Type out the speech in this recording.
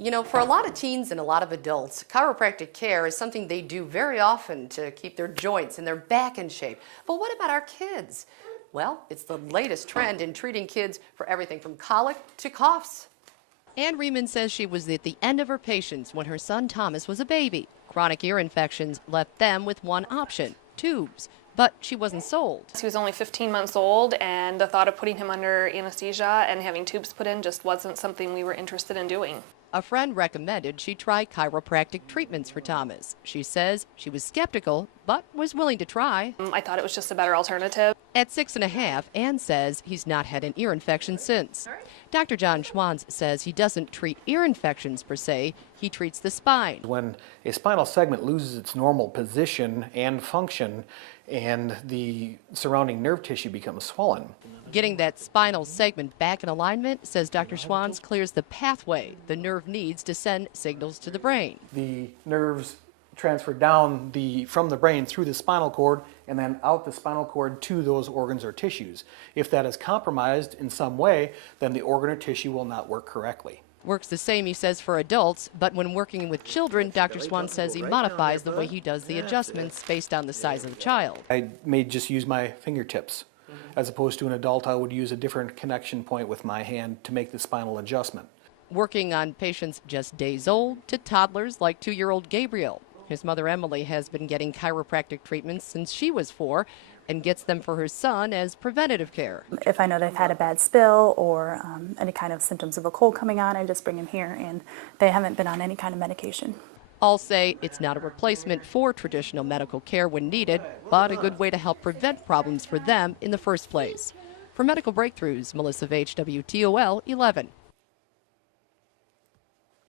You know, for a lot of teens and a lot of adults, chiropractic care is something they do very often to keep their joints and their back in shape. But what about our kids? Well, it's the latest trend in treating kids for everything from colic to coughs. Ann Riemann says she was at the end of her patience when her son Thomas was a baby. Chronic ear infections left them with one option: tubes. But she wasn't sold. He was only 15 months old, and the thought of putting him under anesthesia and having tubes put in just wasn't something we were interested in doing. A friend recommended she try chiropractic treatments for Thomas. She says she was skeptical, but was willing to try. I thought it was just a better alternative. At 6.5, Ann says he's not had an ear infection since. Dr. Jon Schwanz says he doesn't treat ear infections per se, he treats the spine. When a spinal segment loses its normal position and function, and the surrounding nerve tissue becomes swollen. Getting that spinal segment back in alignment, says Dr. Schwanz, clears the pathway the nerve needs to send signals to the brain. The nerves transfer down from the brain through the spinal cord and then out the spinal cord to those organs or tissues. If that is compromised in some way, then the organ or tissue will not work correctly. Works the same, he says, for adults, but when working with children, Dr. Schwanz says he modifies the way he does the adjustments based on the size of the child. I may just use my fingertips. As opposed to an adult, I would use a different connection point with my hand to make the spinal adjustment. Working on patients just days old to toddlers like 2-year-old Gabriel. His mother Emily has been getting chiropractic treatments since she was 4 and gets them for her son as preventative care. If I know they've had a bad spill or any kind of symptoms of a cold coming on, I just bring them here, and they haven't been on any kind of medication. All say it's not a replacement for traditional medical care when needed, but a good way to help prevent problems for them in the first place. For Medical Breakthroughs, Melissa Veitch, WTOL 11.